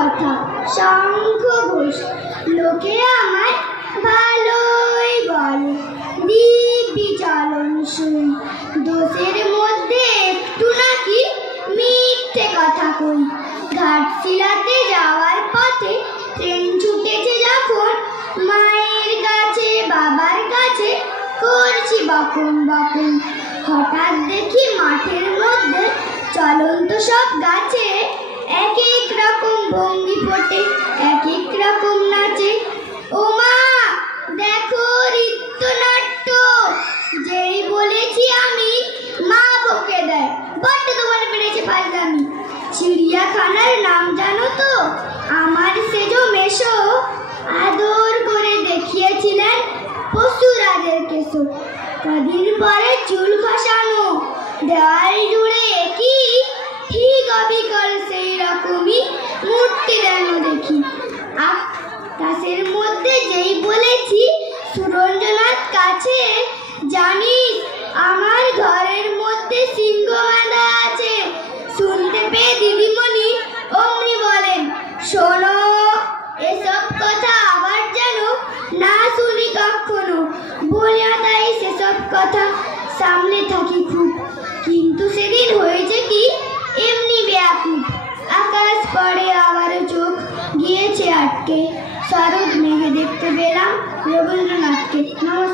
কথা শঙ্খ ঘোষ, লোকে আমায় ভালোই বলে, দিব্যি চলন শুন, দোষের মধ্যে একটু নাকি মিথ্যে কথা কই। ঘাটশিলাতে যাওয়ার পথে ট্রেন ছুটেছে যখন, মায়ের কাছে বাবার কাছে করছি বকুন বকুন। হঠাৎ দেখি মাঠের মধ্যে চলন্ত সব গাছে এক এক রকম ভঙ্গি ফোটে, এক এক রকম নাচে। ও মা, দেখো নৃত্যনাট্য। যেই বলেছি আমি, মা বকে দেয়, বড্ড তোমার পেরেছে ফাজলামি। চিড়িয়াখানার নাম জানো তো? আমার সেজো মেশো আদর করে দেখিয়েছিলেন পশুরাজের কেশো। কদিন পরে চুল খসানো, দেওয়াল জুড়ে কি ঠিক অবিকল সেই রকমই মূর্তি যেন দেখি। আকাশের মধ্যে যেই বলেছি সুরঞ্জনাথ কাছে, জানিস আমার ঘরের মধ্যে সিংহ বাঁধা আছে। শুনতে পেয়ে দিদিমণি অমনি বলেন, শোনো, এসব কথা আবার যেন না শুনি কখনো। বলিয়া তাই সেসব কথা সামনে থাকি খুব, কিন্তু সেদিন হয়েছে কি এমনি বেয়াকুব। আকাশ পড়ে আবারও চোখ গিয়েছে আটকে, শরৎ মেঘে দেখতে পেলাম রবীন্দ্রনাথকে। নমস্কার।